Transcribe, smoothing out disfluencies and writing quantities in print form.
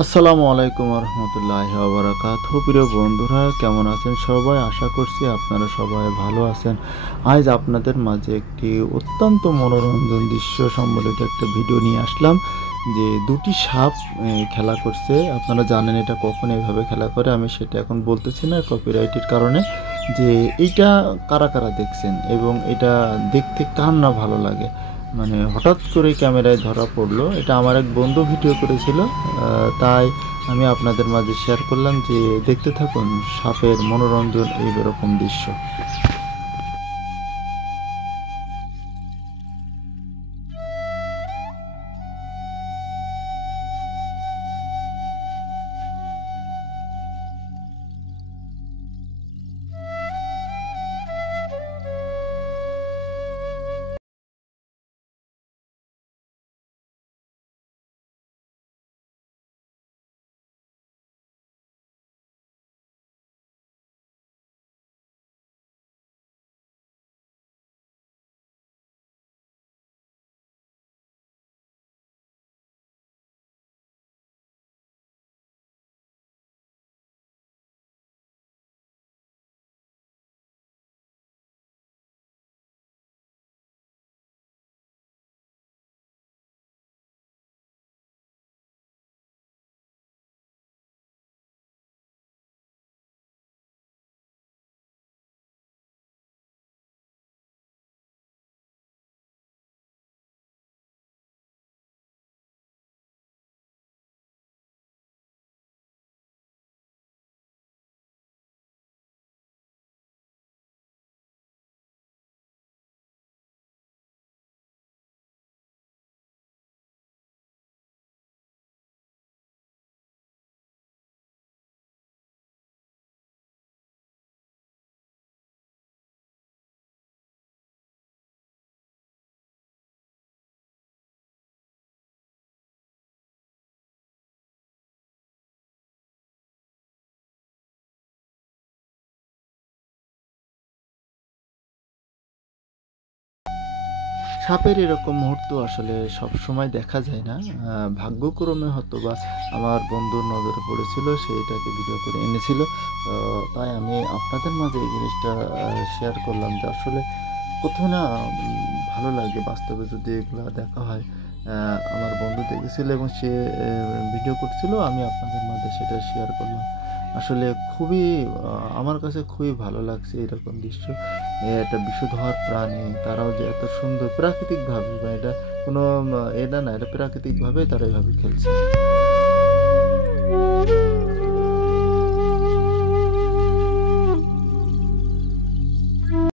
আসসালামু আলাইকুম রহমতুল্লাহি ওয়া বারাকাতুহু। প্রিয় বন্ধুরা, কেমন আছেন সবাই? আশা করছি আপনারা সবাই ভালো আছেন। আজ আপনাদের মাঝে একটি অত্যন্ত মনোরঞ্জন দৃশ্য সম্বলিত একটা ভিডিও নিয়ে আসলাম, যে দুটি সাপ খেলা করছে। আপনারা জানেন এটা কখন এভাবে খেলা করে, আমি সেটা এখন বলতেছি না কপিরাইটের কারণে। যে এইটা কারা কারা দেখছেন এবং এটা দেখতে কার না ভালো লাগে, মানে হঠাৎ করে ক্যামেরায় ধরা পড়লো। এটা আমার এক বন্ধু ভিডিও করেছিল, তাই আমি আপনাদের মাঝে শেয়ার করলাম। যে দেখতে থাকুন সাপের মনোরঞ্জন এই রকম দৃশ্য। সাপের এরকম মুহূর্ত আসলে সব সময় দেখা যায় না। ভাগ্যক্রমে হয়তো বা আমার বন্ধুর নজরে পড়েছিল, সে এটাকে ভিডিও করে এনেছিল। তাই আমি আপনাদের মাঝে এই জিনিসটা শেয়ার করলাম, যে আসলে কোথাও না ভালো লাগে বাস্তবে যদি এগুলো দেখা হয়। আমার বন্ধু দেখেছিল এবং সে ভিডিও করছিল, আমি আপনাদের মাঝে সেটা শেয়ার করলাম। আসলে খুবই আমার কাছে খুবই ভালো লাগছে এরকম দৃশ্য। একটা বিষধর প্রাণী, তারাও যে এত সুন্দর প্রাকৃতিকভাবে, বা এটা কোনো এটা না, এটা প্রাকৃতিকভাবে তারা এভাবে খেলছে।